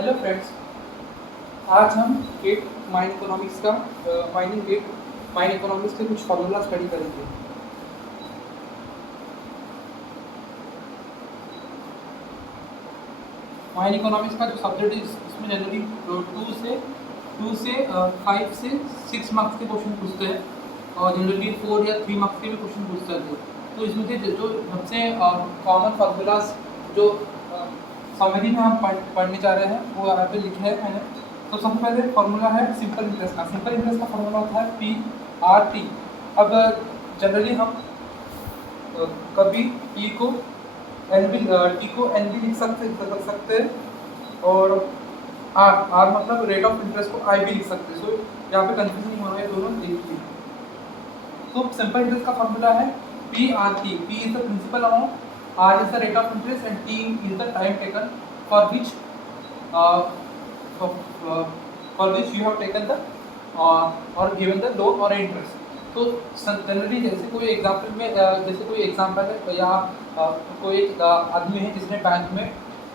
Hello friends, आज हम gate mine economics का माइनिंग गेट माइन इकोनॉमिक्स के कुछ फॉर्मूला स्टडी करेंगे। माइन इकोनॉमिक्स का जो सब्जेक्ट है इसमें जनरली टू से 5 से 6 मार्क्स के क्वेश्चन पूछते हैं और जनरली 4 या 3 मार्क्स के भी क्वेश्चन पूछते हैं। तो इसमें से जो सबसे कॉमन फार्मूलाज जो समरी में हम पढ़ने जा रहे हैं वो यहाँ पे लिखे हैं मैंने। तो सबसे पहले फार्मूला है सिंपल इंटरेस्ट का। सिंपल इंटरेस्ट का फार्मूला होता है PRT। अब जनरली हम कभी T को N भी लिख सकते हैं और R मतलब रेट ऑफ इंटरेस्ट को I भी लिख सकते हैं। सो यहाँ पे कंफ्यूजन नहीं होना है, दोनों एक ही। तो सिंपल इंटरेस्ट का फार्मूला है PRT। P is the principal amount, R is the rate of interest and T is the time taken for which you have taken the or given the loan or interest। तो generally जैसे कोई example है या कोई एक आदमी है जिसने बैंक में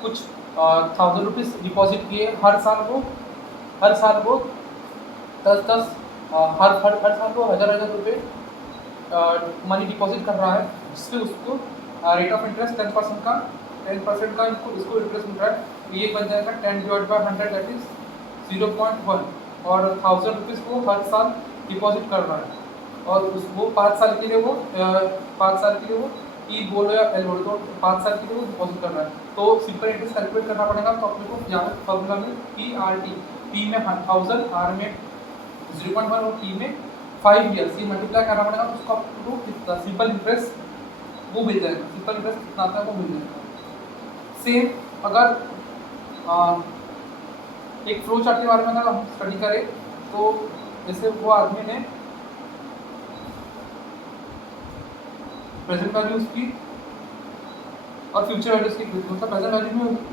कुछ 1000 रुपीज़ डिपॉजिट किए। हर साल वो 10 साल वो हज़ार रुपये मनी डिपॉजिट कर रहा है, जिससे उसको रेट ऑफ इंटरेस्ट 10% का इसको इंटरेस्ट मिल रहा है। ये बन जाएगा 10/100 दैट इज 0.1 और 1000 रुपीज़ वो हर साल डिपॉजिट कर रहा है और वो 5 साल के लिए वो ई बोलो या एल बोलो, तो 5 साल के लिए वो डिपॉजिट कर रहा है। तो सिंपल इंटरेस्ट कैलकुलेट करना पड़ेगा। तो अपने को यहाँ पे फॉर्मूला में PRT, P में 1000, R में 0.1 और T में 5 ईयर्स ये मल्टीप्लाई करना पड़ेगा। तो उसको आपको कितना सिंपल इंटरेस्ट वो मिल जाएगा। सिंपल इंटरेस्ट कितना आता है वो मिल जाएगा। सेम अगर एक फ्लो चार्ट के बारे में अगर हम स्टडी करें तो जैसे वो आदमी ने प्रेजेंट वैल्यू उसकी और फ्यूचर वैल्यू उसकी मतलब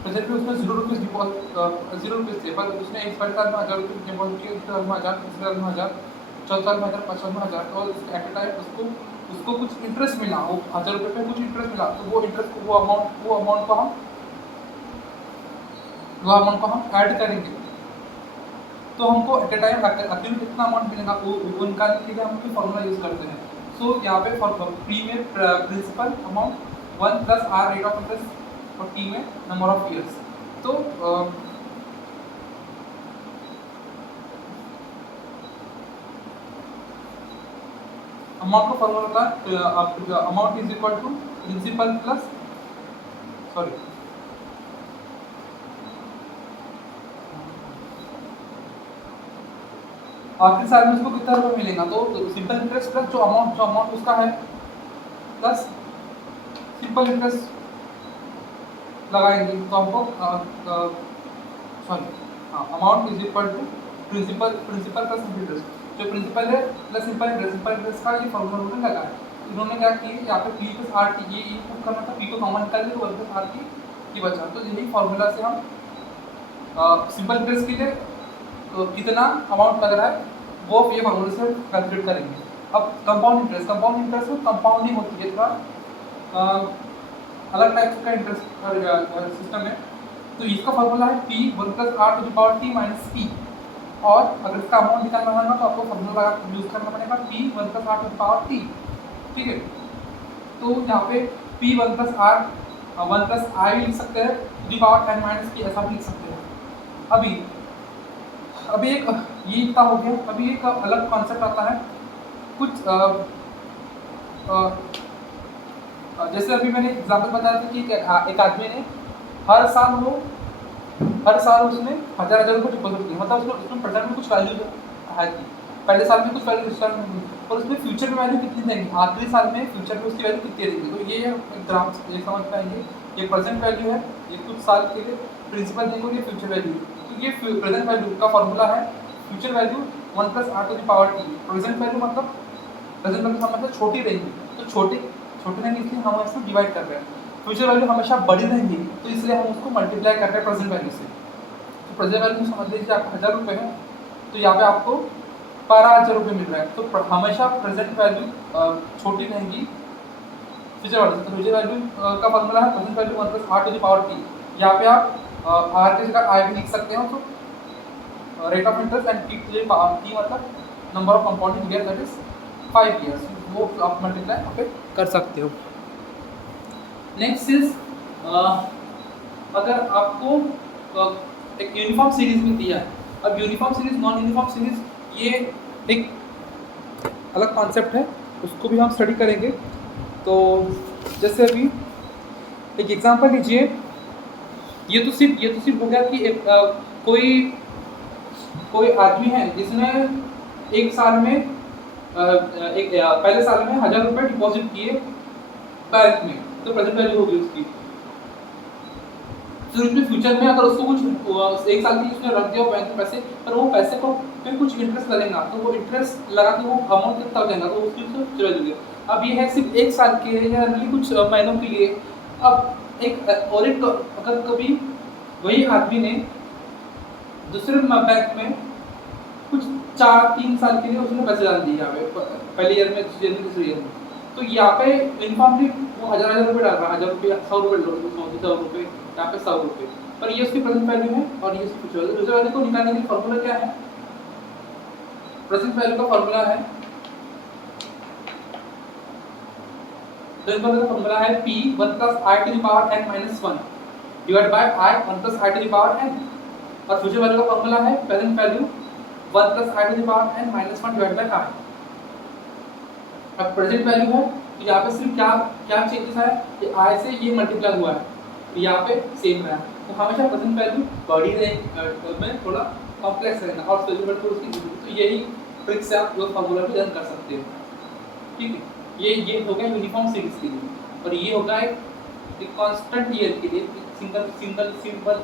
प्रेजेंट में उसने 0 रुपीज़ थे, पर उसने एक साल में 1000 रुपये डिपॉजिट किए, दूसरे साल में 1000, तीसरे साल में 1000, चौथे साल में 1000, पाँचवें साल में 1000 और एट ए टाइम उसको कुछ इंटरेस्ट मिला। वो 1000 रुपये पे कुछ इंटरेस्ट मिला। तो वो अमाउंट को हम ऐड करेंगे। तो हमको एट ए टाइम अकेले कितना अमाउंट मिलेगा वो निकालने के लिए हम कोई फॉर्मूला यूज़ करते हैं। सो यहाँ पे P में principal amount 1 plus R rate of interest और T में नंबर ऑफ ईयर्स। तो अमाउंट का फॉर्मूला होता है amount is equal to principal plus आखिरी साल में उसको कितना रुपये मिलेगा। तो सिंपल इंटरेस्ट प्लस जो अमाउंट उसका है प्लस सिंपल इंटरेस्ट लगाएंगे तो हमको amount is equal to principal plus interest. जो प्रिंसिपल है प्लस सिंपल इंटरेस्ट का ये फॉर्मूला उन्होंने लगाया। इन्होंने क्या किया, यहाँ पे P प्लस आर टी ये प्रूव करना था। P को कॉमन निकाल दिया, 1 प्लस आर टी ये बचा। तो यही फॉर्मूला से हम सिंपल इंटरेस्ट के लिए कितना अमाउंट लग रहा है वो ये फॉर्मूले से कैलकुलेट करेंगे। अब कंपाउंड इंटरेस्ट में कंपाउंडिंग होती है, थोड़ा अलग टाइप का इंटरेस्ट सिस्टम है। तो इसका फॉर्मूला है P 1 plus R to the power T minus P। और अगर इसका अमाउंट निकालना होगा तो आपको फॉर्मूला यूज करना पड़ेगा P 1 plus R to the power T। ठीक है, तो यहाँ पे P 1 plus R 1 plus I लिख सकते हैं, to the power n minus P ऐसा भी लिख सकते हैं। अभी एक ये इतना हो गया। अभी एक अलग कॉन्सेप्ट आता है कुछ जैसे अभी मैंने एग्जांपल बताया था कि एक आदमी ने हर साल उसने 1000 रुपये डिपॉजिट किया। मतलब उसमें प्रेजेंट में कुछ वैल्यू है थी, पहले साल में कुछ वैल्यू, दूसरे साल में, और उसमें फ्यूचर में वैल्यू कितनी देंगे, आखिरी साल में फ्यूचर में उसकी वैल्यू कितनी देंगे। तो ये ग्राफ ये समझ पाएंगे, ये प्रेजेंट वैल्यू है, ये कुछ साल के लिए प्रिंसिपल देंगे और ये फ्यूचर वैल्यू। तो ये प्रेजेंट वैल्यू का फॉर्मूला है future value 1 plus R to the power T। Present value मतलब छोटी रहेंगी, तो छोटी रहेंगी इसलिए हम इसको डिवाइड कर रहे हैं। फ्यूचर वैल्यू हमेशा बड़ी रहेंगी तो इसलिए हम उसको मल्टीप्लाई कर रहे हैं प्रेजेंट वैल्यू से। तो प्रेजेंट वैल्यू समझ लीजिए आपको 1000 रुपये है, तो यहाँ पे आपको 12,000 रुपये मिल रहा है। तो हमेशा प्रेजेंट वैल्यू छोटी रहेंगी फ्यूचर वैल्यू से। तो फ्यूचर वैल्यू का फॉर्मूला है present value 1 plus R to the power T। यहाँ पे आप आर की जगह आई भी लिख सकते हो, तो rate of interest and P मतलब number of compounding year that is 5 years, वो आप मल्टीप्लाई यहाँ पे कर सकते हो। नेक्स्ट इज अगर आपको एक यूनिफॉर्म सीरीज में दिया है, अब uniform series non uniform series ये एक अलग कॉन्सेप्ट है, उसको भी हम स्टडी करेंगे। तो जैसे अभी एक एग्जांपल लीजिए, ये तो सिर्फ हो गया कि एक कोई आदमी है जिसने एक साल में पहले साल में 1000 रुपये डिपॉजिट किए बैंक में, तो प्रेजेंट वैल्यू होगी उसकी। तो उसमें फ्यूचर में अगर उसको कुछ एक साल के लिए उसने रख दिया बैंक में पैसे, पर वो पैसे को फिर कुछ इंटरेस्ट लगेगा, तो वो इंटरेस्ट लगा के वो अमाउंट कितना देगा, तो उसकी फ्यूचर वैल्यू। अब ये है सिर्फ एक साल के या कुछ महीनों के लिए। अब अगर कभी वही आदमी ने दूसरे बैंक में कुछ 3 साल के लिए उसने पैसे डाल दिए यहाँ पे, पहले ईयर में, दूसरे ईयर में, तीसरे ईयर में, तो यहाँ पे यूनिफॉर्मली वो 1000 रुपये डाल रहा है, 1000 रुपये 100 रुपये 100 रुपये, यहाँ पे 100 रुपये, पर ये उसकी प्रेजेंट वैल्यू है और ये उसकी फ्यूचर वैल्यू। फ्यूचर वैल्यू को निकालने के लिए फॉर्मूला क्या है? प्रेजेंट वैल्यू का फॉर्मूला है, प्रेजेंट वैल्यू का फॉर्मूला है p 1 + i to the power n - 1 divide by i 1 + i to the power n, और फ्यूचर वैल्यू का फॉर्मूला है present value 1 + i to the power n - 1 divide by i। अब present value है तो यहाँ पे सिर्फ क्या चेंजेस है कि i से ये मल्टीप्लाई हुआ है, तो यहाँ पे सेम रहा, तो हमेशा प्रेजेंट वैल्यू बड़ी रहेगी में थोड़ा कॉम्प्लेक्स रहेगा, और फ्यूचर वैल्यू उसकी, तो यही ट्रिक से आप लोग फॉर्मूला भी रन कर सकते हो। ठीक है, ये हो गया यूनिफॉर्म सीरीज के लिए, और ये होगा एक कांस्टेंट ईयर के लिए, सिंपल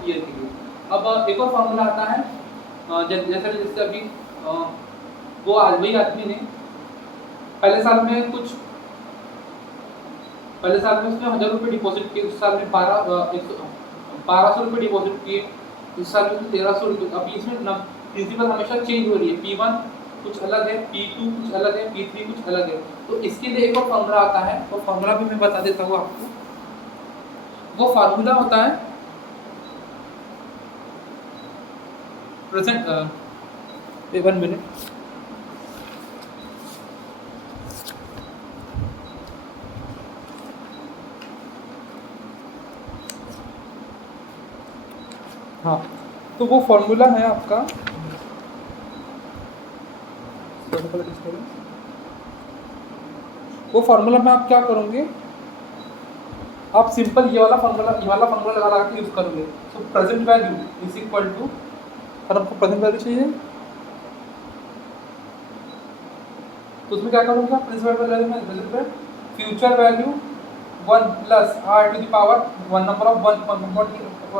ईयर के लिए। अब एक और फॉर्मूला आता है, जैसे अभी वही आदमी ने पहले साल में उसने 1000 रुपये डिपॉजिट किए, उस साल में 1200 रुपये डिपॉजिट किए, इस साल में 1300 रुपये। अब इसमें प्रिंसिपल हमेशा चेंज हो रही है, P1 कुछ अलग है, P2 कुछ अलग है, P3 कुछ अलग है, तो इसके लिए एक और फॉर्मूला आता है, वो फॉर्मूला भी मैं बता देता हूँ आपको। वो फार्मूला होता है प्रेजेंट 1 मिनट, हाँ, तो वो फॉर्मूला है आपका, वो फार्मूला में आप क्या करोगे, आप सिंपल ये वाला फार्मूला लगा के यूज करोगे। तो present value is equal to, और आपको प्रेजेंट वैल्यू चाहिए तो उसमें क्या करूँगा, प्रिंसिपल वैल्यू में present future value 1 + i to the power 1 number of 1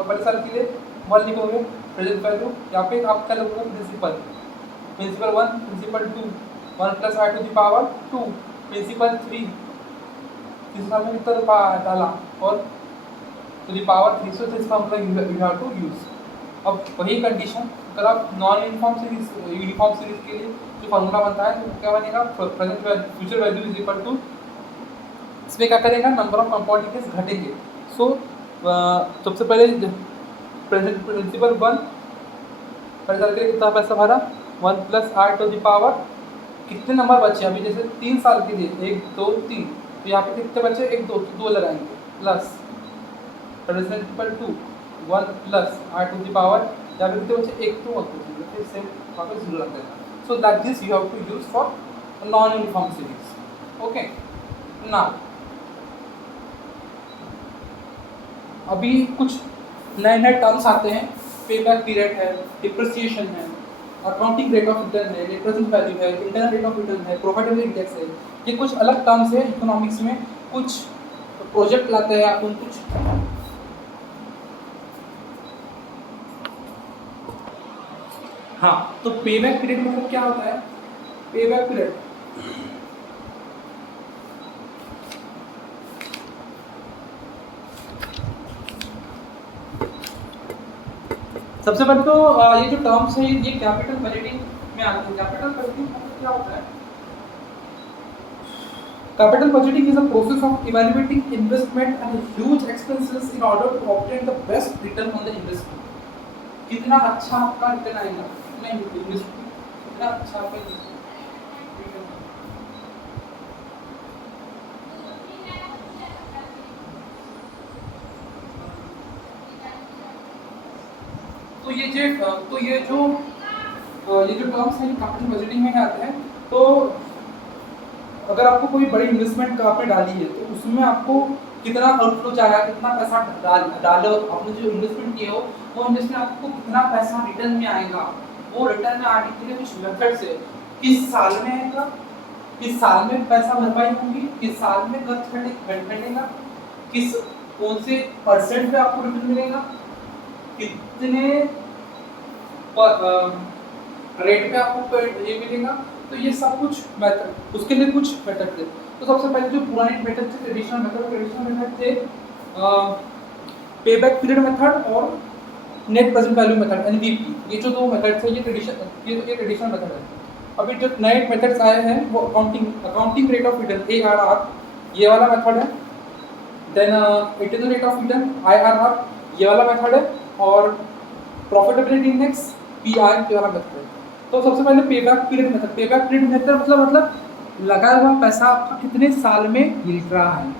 बड़े साल के लिए 1 लिखोगे प्रेजेंट वैल्यू। यहाँ पे आप क्या लिखोगे, principal 1, principal 2, 1 + i to the power 2, principal 3, तीसरे साल में कितना रुपया डाला, और to the power 3, so this formula you have to use. अब वही कंडीशन अगर आप non uniform series uniform series के लिए जो फार्मूला बनता है तो क्या बनेगा, present value future value is equal to, इसमें क्या करेगा, नंबर ऑफ कंपाउंडिंग केस घटेंगे। सो सबसे पहले प्रिंसिपल 1 पहले साल के लिए कितना पैसा भरा, 1 + i to the power, कितने नंबर बचे अभी, जैसे 3 साल के लिए 1 2 3, तो यहाँ पे कितने बचे, 1 2, तो 2 लगाएंगे, plus principal 2 1 + i to the power, यहाँ पे कितने बचे, 1 2 और 2, फिर सेम वहाँ पे 0 लग जाएगा। So that this you have to use for non uniform series. Okay, ना अभी कुछ नए टर्म्स आते हैं, पे बैक पीरियड है, डिप्रिसिएशन है, अकाउंटिंग रेट ऑफ रिटर्न है, नेट प्रेजेंट वैल्यू है, इंटरनल रेट ऑफ रिटर्न है, प्रॉफिटेबिलिटी इंडेक्स है। ये कुछ अलग टर्म्स है इकोनॉमिक्स में, कुछ प्रोजेक्ट लाते हैं अपन कुछ, हाँ, तो पे बैक पीरियड मतलब क्या होता है, पे बैक पीरियड सबसे पहले तो ये जो टर्म्स है ये कैपिटल बजटिंग में आते हैं। कैपिटल बजटिंग मतलब क्या होता है, Capital budgeting is a process of evaluating investment and huge expenses in order to obtain the best return on the investment. कितना अच्छा आपका रिटर्न आएगा, कितना इन्वेस्टमेंट, कितना अच्छा आपका रिटर्न। तो ये जो टर्म्स हैं कैपिटल बजटिंग में आते हैं। तो अगर आपको कोई बड़ी इन्वेस्टमेंट आपने डाली है तो उसमें आपको कितना आउटफ्लो चाहिए, कितना पैसा डालो, आपने जो इन्वेस्टमेंट किया हो वो इन्वेस्टमेंट आपको कितना पैसा रिटर्न में आएगा, वो रिटर्न में आने के लिए कुछ मेथड से किस साल में आएगा, किस साल में पैसा भरपाई होगी, किस साल में घटेगा, किस कौन से परसेंट पे आपको रिटर्न मिलेगा, कितने रेट पे आपको ये मिलेगा। तो ये सब कुछ मेथड, उसके लिए कुछ मेथड थे। तो सबसे पहले जो पुराने मेथड थे, ट्रेडिशनल मेथड थे पेबैक पीरियड मेथड और net present value method NVP. ये जो दो मेथड थे ये ट्रेडिशनल मेथड है। अभी जो नए मेथड्स आए हैं वो accounting rate of return ARR, ये वाला मेथड है। Then internal rate of return IRR, ये वाला मेथड है। और प्रॉफिटेबिलिटी इंडेक्स PI, ये वाला मेथड है। तो सबसे पहले payback period method. Payback period method मतलब लगा हुआ पैसा आपका कितने साल में मिल रहा है,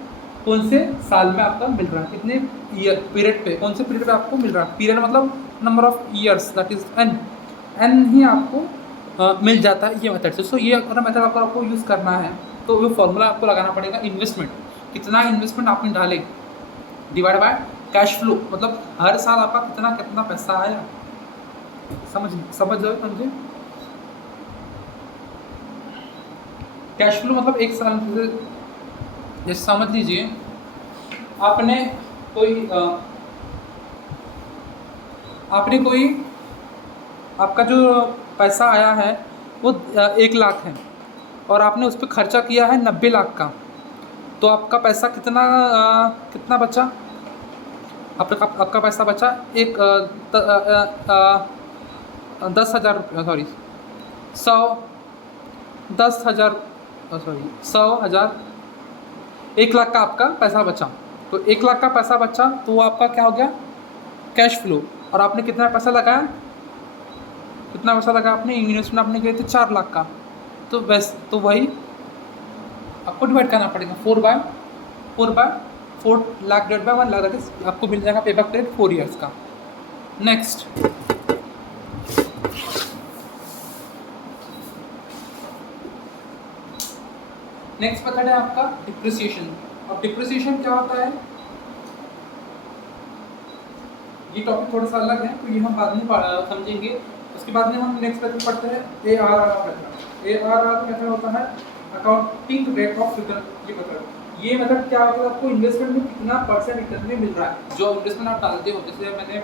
कौन से साल में आपका मिल रहा है, कितने ईयर पीरियड पे, कौन से पीरियड पे आपको मिल रहा है। पीरियड मतलब number of years, that is N ही आपको मिल जाता है ये मेथड से। सो ये अगर मेथड आपको यूज़ करना है तो वो फॉर्मूला आपको लगाना पड़ेगा। इन्वेस्टमेंट, कितना इन्वेस्टमेंट आपने डाले, डिवाइड बाय कैश फ्लो, मतलब हर साल आपका कितना पैसा आया। समझ जाओ समझे। कैश फ्लो मतलब एक साल में, जैसे समझ लीजिए आपने कोई आपका जो पैसा आया है वो 1 लाख है और आपने उस पर खर्चा किया है 90 लाख का, तो आपका पैसा कितना बचा, आपका पैसा बचा 10,000 रुपया, सॉरी 100,000, 1 लाख का आपका पैसा बचा। तो 1 लाख का पैसा बचा तो वो आपका क्या हो गया, कैश फ्लो। और आपने कितना पैसा लगाया, आपने इन्वेस्टमेंट आपने किए थे 4 लाख का, तो वही आपको डिवाइड करना पड़ेगा 4 लाख डिवाइड बाय 1 लाख, आपको मिल जाएगा पेबैक पीरियड 4 ईयर्स का। नेक्स्ट मेथड है आपका डिप्रिसिएशन। अब डिप्रिसिएशन क्या होता है, ये टॉपिक थोड़ा सा अलग है तो ये हम बाद में समझेंगे। उसके बाद में हम नेक्स्ट मेथड पढ़ते हैं ARR मेथड। ARR मेथड होता है अकाउंटिंग रेट ऑफ रिटर्न। ये मेथड क्या होता है, आपको इन्वेस्टमेंट में कितना % रिटर्न में मिल रहा है। जो इन्वेस्टमेंट आप डालते हो, जैसे मैंने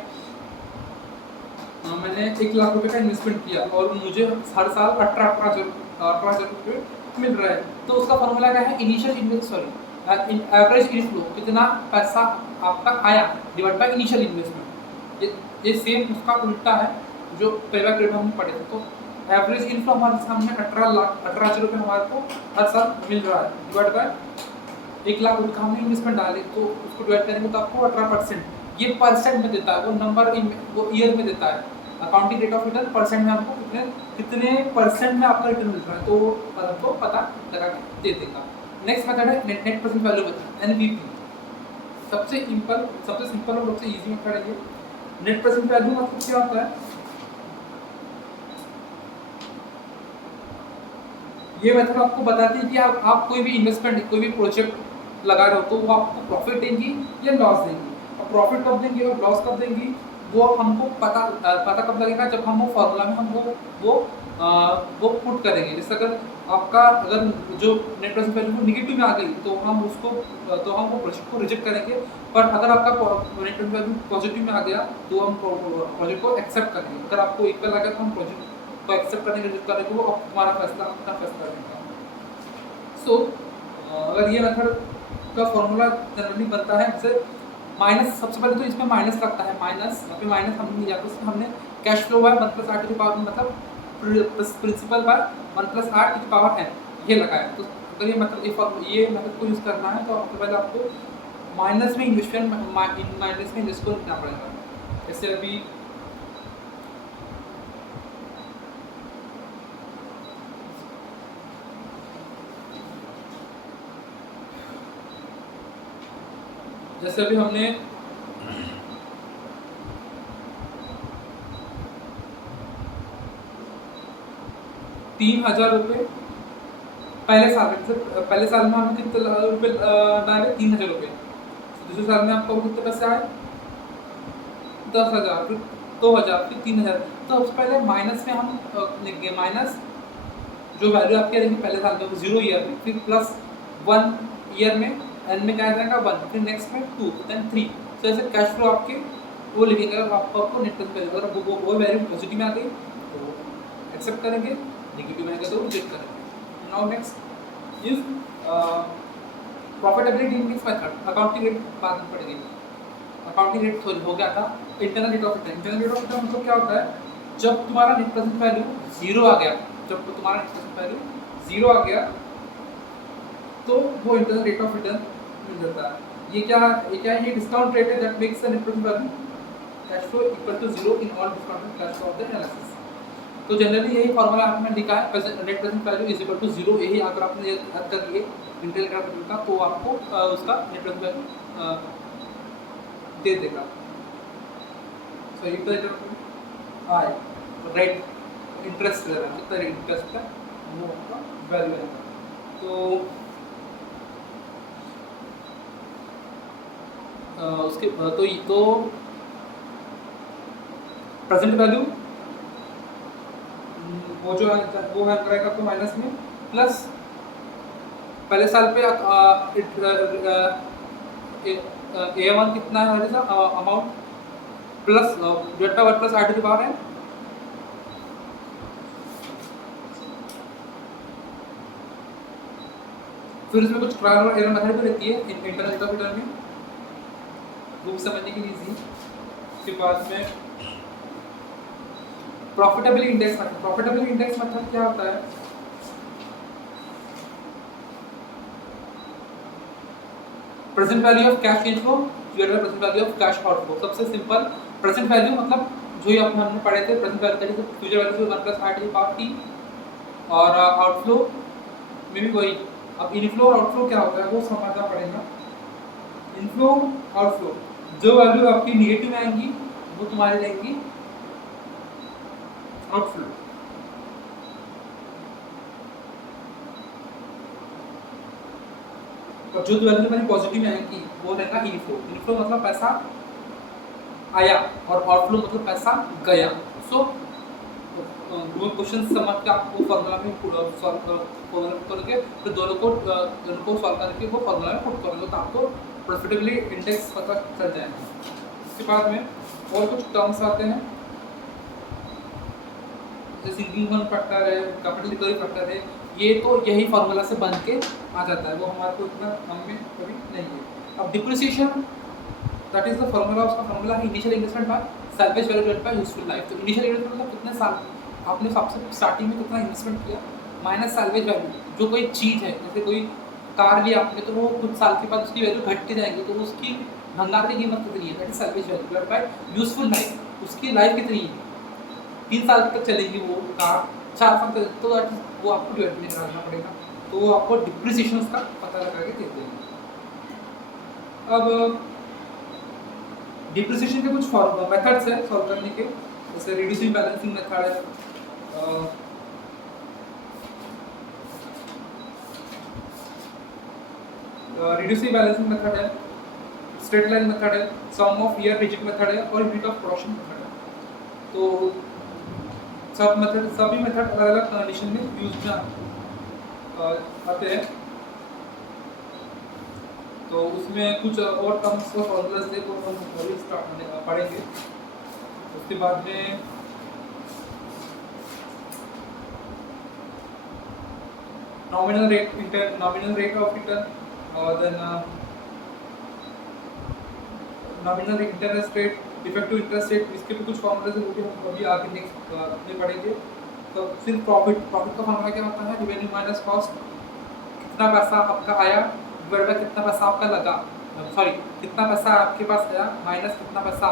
1 लाख रुपए का इन्वेस्टमेंट किया और मुझे हर साल 18,000 रुपये मिल रहा है, तो उसका फॉर्मूला क्या है, एवरेज इनफ्लो, कितना पैसा आपका आया डिवाइड बाय इनिशियल इन्वेस्टमेंट। ये सेम उसका उल्टा है जो पेबैक पीरियड में हम पढ़े थे। तो एवरेज इनफ्लो हमारे सामने 18,00,000 रुपये हमारे को हर साल मिल रहा है, डिवाइड बाय 1 लाख रुपये का हमने इन्वेस्टमेंट डाले, तो उसको डिवाइड करेंगे तो आपको 18%। ये परसेंट में देता है, वो नंबर वो ईयर में देता है। Accounting rate of return percent में आपको कितने % में आपका रिटर्न मिल रहा है, तो आपको पता लगा दे देगा। नेक्स्ट मेथड है net present value method, NPV। सबसे सिंपल और सबसे इजी मेथड है ये। नेट प्रेजेंट वैल्यू मतलब क्या होता है, ये मेथड आपको बताती है कि आप कोई भी इन्वेस्टमेंट, कोई भी प्रोजेक्ट लगा रहे हो तो वो आपको प्रॉफिट देंगी या लॉस देंगी। और प्रॉफिट कब देंगी और लॉस कब देंगी वो हमको पता कब लगेगा, जब हम वो फॉर्मूला में हम वो पुट करेंगे। जैसे अगर जो नेट प्रेजेंट वैल्यू नेगेटिव में आ गई तो हम वो प्रोजेक्ट को रिजेक्ट करेंगे, पर अगर आपका नेट प्रेजेंट वैल्यू पॉजिटिव में आ गया तो हम प्रोजेक्ट को एक्सेप्ट करेंगे। अगर आपको इक्वल आ गया तो हम प्रोजेक्ट को एक्सेप्ट करने रिजेक्ट करेंगे, वो हमारा फैसला रहेगा। सो अगर ये मेथड का फॉर्मूला जनरली बनता है, जैसे माइनस, सबसे पहले तो इसमें माइनस लगता है, यहाँ पे माइनस हमने नहीं जाता, उसमें हमने कैश फ्लो बाय 1 + 8 की पावर मतलब प्रिंसिपल बाय 1 + 8 की पावर n ये लगाया। तो अगर ये मेथड को यूज़ करना है तो सबसे पहले आपको माइनस में इन्वेस्टमेंट माइनस में इन्वेस्ट को लिखना पड़ेगा। जैसे अभी हमने 3,000 रुपये पहले साल में हमने कितने रुपये डाले, 3,000 रुपये। दूसरे साल में आपको कितने पैसे आए, 10,000, फिर 2,000, फिर 3,000। तो सबसे पहले माइनस में हम लिखेंगे, माइनस जो वैल्यू आपकी रहेगी पहले साल में 0 ईयर में, फिर प्लस 1 ईयर में, एंड में क्या आ जाएगा 1, फिर नेक्स्ट में 2, देन 3। तो ऐसे कैश फ्लो आपके वो लिखेंगे। आपको नेट प्रेजेंट वैल्यू अगर वो वैल्यू पॉजिटिव में आ गई तो एक्सेप्ट करेंगे, नेगेटिव में आएगा तो रिजेक्ट करेंगे। Now next is profitability index method. Accounting rate बाद में पड़ेगी, अकाउंटिंग रेट हो गया था। Internal rate of return, internal rate of return मतलब क्या होता है, जब तुम्हारा नेट प्रेजेंट वैल्यू 0 आ गया, जब तुम्हारा नेट प्रेजेंट वैल्यू 0 आ गया तो वो इंटरनल रेट ऑफ रिटर्न मिल जाता है। ये क्या है, ये डिस्काउंट रेट है that makes the net present value cash flow equal to 0 in all discounted cash flow of the analysis. तो जनरली यही फॉर्मूला आपने लिखा है, net present value is equal to 0। यही अगर आपने याद कर लिए इंटरनल रेट ऑफ रिटर्न का तो आपको उसका नेट प्रेजेंट वैल्यू दे देगा। So if the rate interest ले रहा है, कितना इंटरेस्ट है वो आपका वैल्यू है। तो उसके तो प्रेजेंट वैल्यू वो जो है वो है करेगा तो माइनस में, प्लस पहले साल पे A1 कितना है amount, plus delta 1 plus R to the power है। फिर इसमें कुछ ट्रायल और एरर मेथड भी रहती है इंटरनल रेट ऑफ रिटर्न में, वो भी समझने के लिए इजी। उसके बाद में profitability index method. Profitability index method क्या होता है, present value of cash inflow divided by present value of cash outflow. सबसे सिंपल प्रेजेंट वैल्यू मतलब जो ही हमने पढ़े थे, present value that is future value 1 plus R to the power t, और आउटफ्लो में भी वही। अब इनफ्लो और आउटफ्लो क्या होता है वो समझना पड़ेगा। इनफ्लो आउटफ्लो, जो वैल्यू आपकी नेगेटिव में आएंगी वो तुम्हारी रहेंगी आउटफ्लो, और जो वैल्यू तुम्हारी पॉजिटिव में आएंगी वो रहेगा इनफ्लो। इनफ्लो मतलब पैसा आया और आउटफ्लो मतलब पैसा गया। सो वो क्वेश्चन समझ के आपको फार्मूला में फॉर्मूला करके फिर दोनों को सॉल्व करके वो फार्मूला में पुट करोगे तो आपको प्रॉफिटेबिलिटी इंडेक्स पता चल जाएगा। इसके बाद में और कुछ टर्म्स आते हैं जैसे सिंकिंग फंड फैक्टर है, कैपिटल रिकवरी फैक्टर है। ये तो यही फार्मूला से बन के आ जाता है, वो हमारे को इतना काम में कभी नहीं है। अब depreciation that is the formula, उसका फार्मूला है initial investment by salvage value divided by useful life. तो इनिशियल इन्वेस्टमेंट मतलब कितने साल आपने सबसे स्टार्टिंग में कितना इन्वेस्टमेंट किया, माइनस सैलवेज वैल्यू। जो कोई चीज़ है, जैसे कोई कार लिया आपने तो वो कुछ साल के बाद उसकी वैल्यू घटती जाएगी, तो उसकी भंगार की कीमत कितनी है, that is salvage value divided by useful life. उसकी लाइफ कितनी है, 3 साल तक चलेगी वो कार, 4 साल तक, तो वो आपको डिवाइड में करना पड़ेगा। तो वो आपको डिप्रिसिएशन उसका पता लगा के देते हैं। अब डिप्रिसिएशन के कुछ मेथड्स हैं सॉल्व करने के, जैसे रिड्यूसिंग बैलेंसिंग मेथड है, रिड्यूसिंग बैलेंसिंग मेथड है, स्ट्रेट लाइन मेथड है, सम ऑफ ईयर डिजिट मेथड है, और यूनिट ऑफ प्रोडक्शन मेथड है। तो सभी मेथड अलग अलग कंडीशन में यूज में आते हैं। तो उसमें कुछ और टर्म्स और फॉर्मूलाज थे वो हम अभी स्टार्ट पढ़ेंगे। उसके बाद में nominal rate of return, then nominal interest rate, effective interest rate, इसके भी कुछ फॉर्मूलाज हैं वो भी हम अभी आगे नेक्स्ट में पढ़ेंगे। तो सिर्फ प्रॉफिट का फॉर्मूला क्या होता है, रेवेन्यू माइनस कॉस्ट कितना पैसा आपका आया डिवाइड बाय कितना पैसा आपका लगा, सॉरी कितना पैसा आपके पास आया माइनस कितना पैसा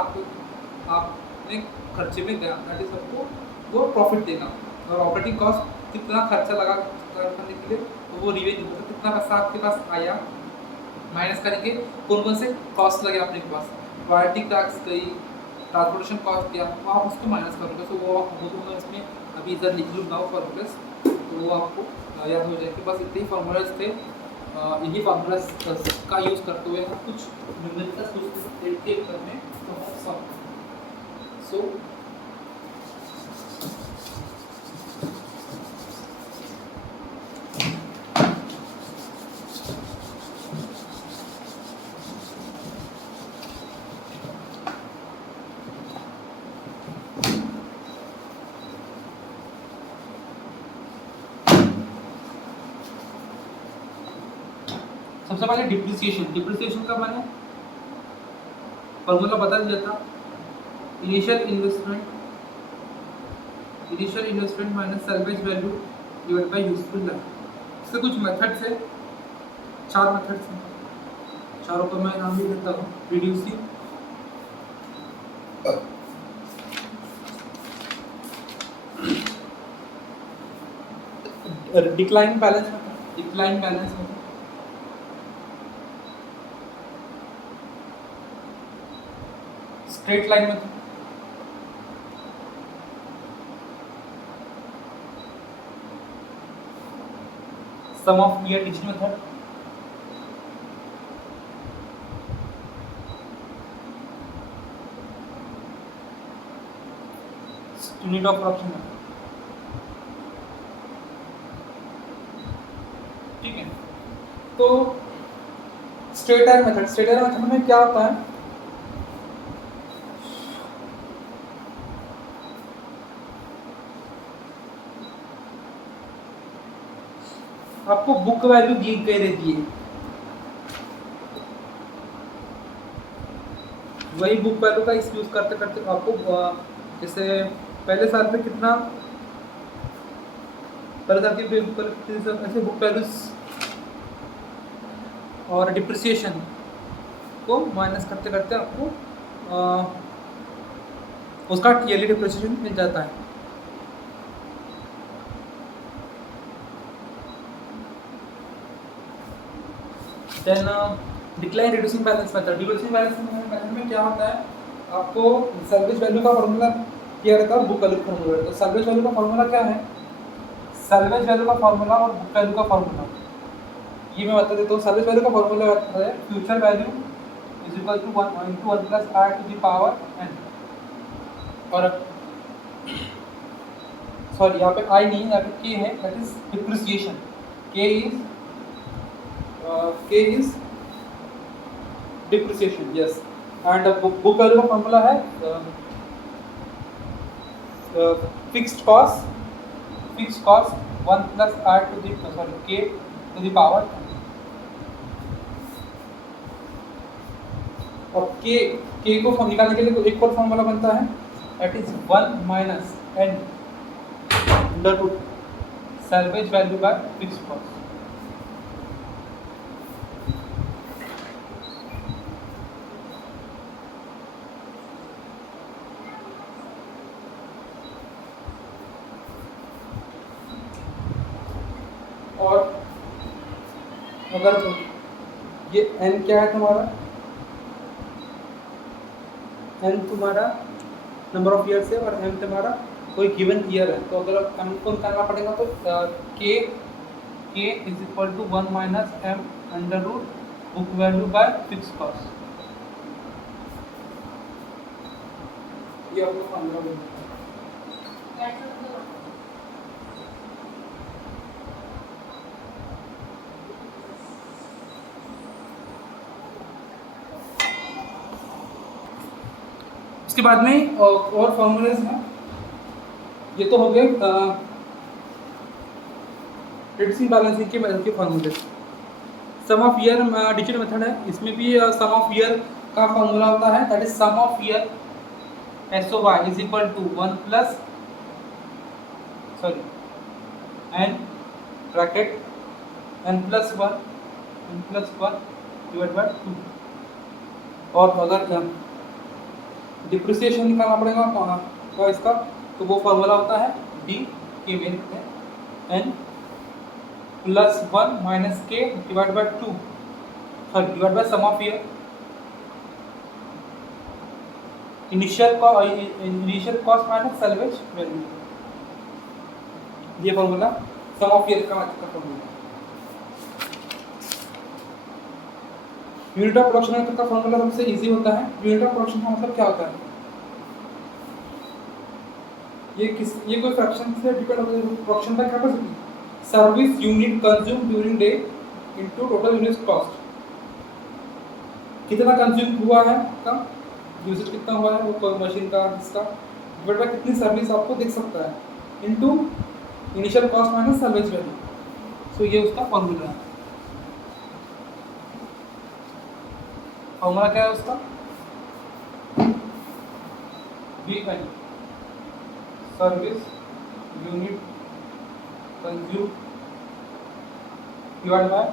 आपने खर्चे में गया, दैट इज आपको वो प्रॉफिट देगा। और ऑपरेटिंग कॉस्ट कितना खर्चा लगा करने के लिए, तो वो रिवेन्यू मतलब कितना पैसा आपके पास आया माइनस करेंगे कौन कौन से कॉस्ट लगे आपके पास, रॉयल्टी टैक्स गई, ट्रांसपोर्टेशन कॉस्ट किया, तो आप उसको माइनस करोगे। तो वो तो मैं इसमें अभी इधर लिख लूँगा फॉर्मूलाज, तो वो आपको याद हो जाएगी। बस इतने ही फार्मूलाज थे, यही फार्मूलाज का यूज़ करते हुए हम कुछ न्यूमेरिकल क्रिएट करने तो सो सबसे पहले डिप्रिसिएशन का मैंने फॉर्मूला बता दिया था, initial investment minus salvage value divide by useful life. इससे कुछ मेथड्स है, 4 मेथड्स हैं, चारों को मैं नाम भी देता हूँ। Reducing, decline balance method, straight line method, sum of year digit method, unit of production method. ठीक है, तो स्ट्रेट लाइन मेथड में क्या होता है, आपको बुक वैल्यू दी गई रहती है, वही बुक वैल्यू का इस यूज करते करते आपको जैसे पहले साल पे कितना, पहले साल की ऐसे बुक वैल्यूज और डिप्रिसिएशन को माइनस करते करते आपको उसका ईयरली डिप्रिसिएशन मिल जाता है। Then decline reducing balance method में क्या होता है, आपको सैल्वेज वैल्यू का फॉर्मूला किया रहता है, बुक वैल्यू का फॉर्मूला रहता है। सैल्वेज वैल्यू का फॉर्मूला क्या है, सैल्वेज वैल्यू का फॉर्मूला और बुक वैल्यू का फॉर्मूला ये मैं बता देता हूँ। सैल्वेज वैल्यू का फॉर्मूला होता है future value is equal to 1 into 1 plus r to the power n, और सॉरी यहाँ पे आई नहीं है, यहाँ पे k है, that is depreciation. k is depreciation, yes, and book value का फॉर्मूला है fixed cost 1 plus r to the k to the power, और k को निकालने के लिए तो एक और फॉर्मूला बनता है, that is 1 minus n under root salvage value by fixed cost। और अगर ये n क्या है तुम्हारा, n तुम्हारा नंबर ऑफ ईयर है और m तुम्हारा कोई गिवन ईयर है, तो अगर m को निकालना पड़ेगा तो k is equal to 1 minus m under root book value by fix cost. ये आपको फॉर्मूला है। इसके बाद में और फॉर्मूलेज हैं, ये तो हो गए रिड्यूसिंग बैलेंसिंग के फॉर्मूले। Sum of year digital method है, इसमें भी सम ऑफ ईयर का फॉर्मूला होता है, that is sum of year SOY is equal to 1 plus n bracket n+1 divide by 2। और अगर डिप्रिसिएशन निकालना पड़ेगा तो इसका, तो वो फॉर्मूला होता है डी के में n+1 माइनस के divide by 2, sorry divide by sum of year initial cost minus salvage value. ये फॉर्मूला सम ऑफ ईयर का फॉर्मूला। यूनिट ऑफ प्रोडक्शन का फॉर्मूला सबसे इजी होता है। यूनिट ऑफ प्रोडक्शन का मतलब क्या होता है? ये कोई फ्रैक्शन से डिपेंड होता है। प्रोडक्शन का capacity, service unit consume during day into total unit cost. कितना कंज्यूम हुआ है का यूसेज कितना हुआ है वो मशीन का, इसका डिवाइड बाय कितनी सर्विस आपको दिख सकता है into initial cost minus service value. So ये उसका फॉर्मूला है। फॉर्मूला क्या है उसका? VN service unit consume divide by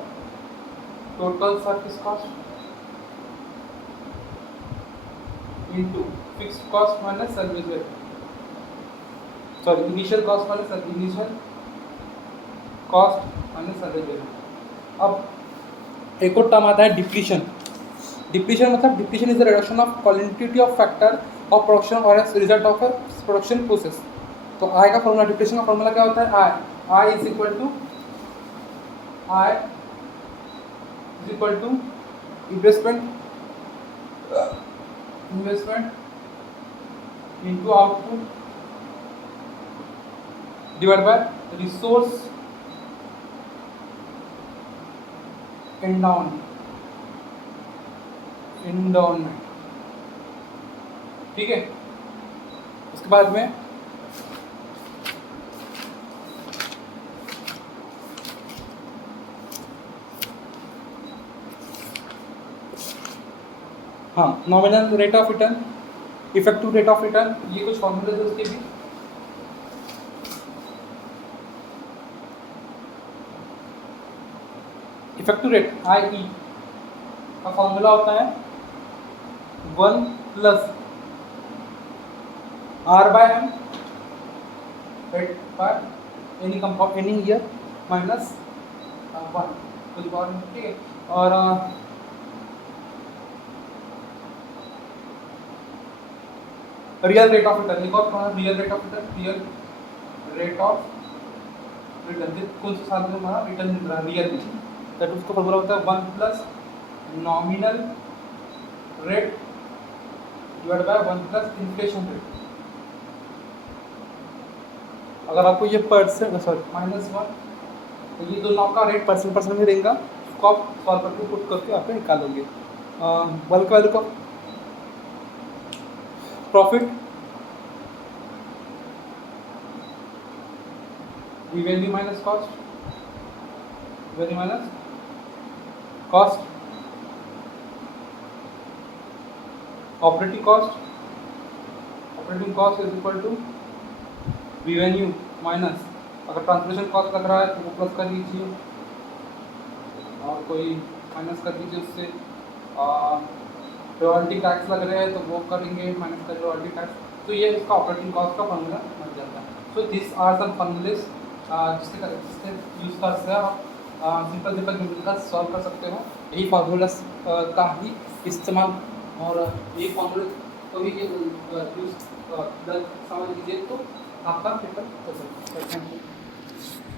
total service cost into fixed cost minus service value, sorry initial cost minus service value. अब एक और टर्म आता है डिप्लीशन। डिप्लीशन मतलब depletion is the reduction of quantity of factor of production और as result of a production process. तो I का formula, depletion का फॉर्मूला क्या होता है? I is equal to investment into output divide by resource endowment. ठीक है। उसके बाद में हाँ, nominal rate of return, effective rate of return, ये कुछ फॉर्मूले थे उसके भी। इफेक्टिव रेट IE का फॉर्मूला होता है 1 plus R/M rate by any year minus 1, ठीक है। और रियल रेट ऑफ रिटर्न, एक और रियल रेट ऑफ रिटर्न कौन से साल में हमारा रिटर्न मिल रहा है रियल में, दैट उसका फॉर्मूला होता है 1 plus nominal rate divide by 1 plus inflation rate. अगर आपको ये परसेंट -1, तो ये दोनों आपका रेट परसेंट में देगा, उसको आप सॉल्व करके पुट करके आप निकालोगे। बल्क वैल्यू का profit value minus cost, operating cost is equal to revenue minus, अगर ट्रांसमिशन कॉस्ट लग रहा है तो वो प्लस कर लीजिए और कोई माइनस कर दीजिए उससे। रॉयल्टी टैक्स लग रहे हैं तो वो करेंगे माइनस कर रॉयल्टी टैक्स। तो ये इसका ऑपरेटिंग कॉस्ट का फॉर्मूला बन जाता है। So this are some formulas जिसके यूज़ कर से आप सिंपल न्यूमेरिकल सॉल्व कर सकते हो। यही फार्मूलास का ही इस्तेमाल, और यही फार्मूला कभी यूज़ समझ लीजिए तो आपका पेपर हो सकता है।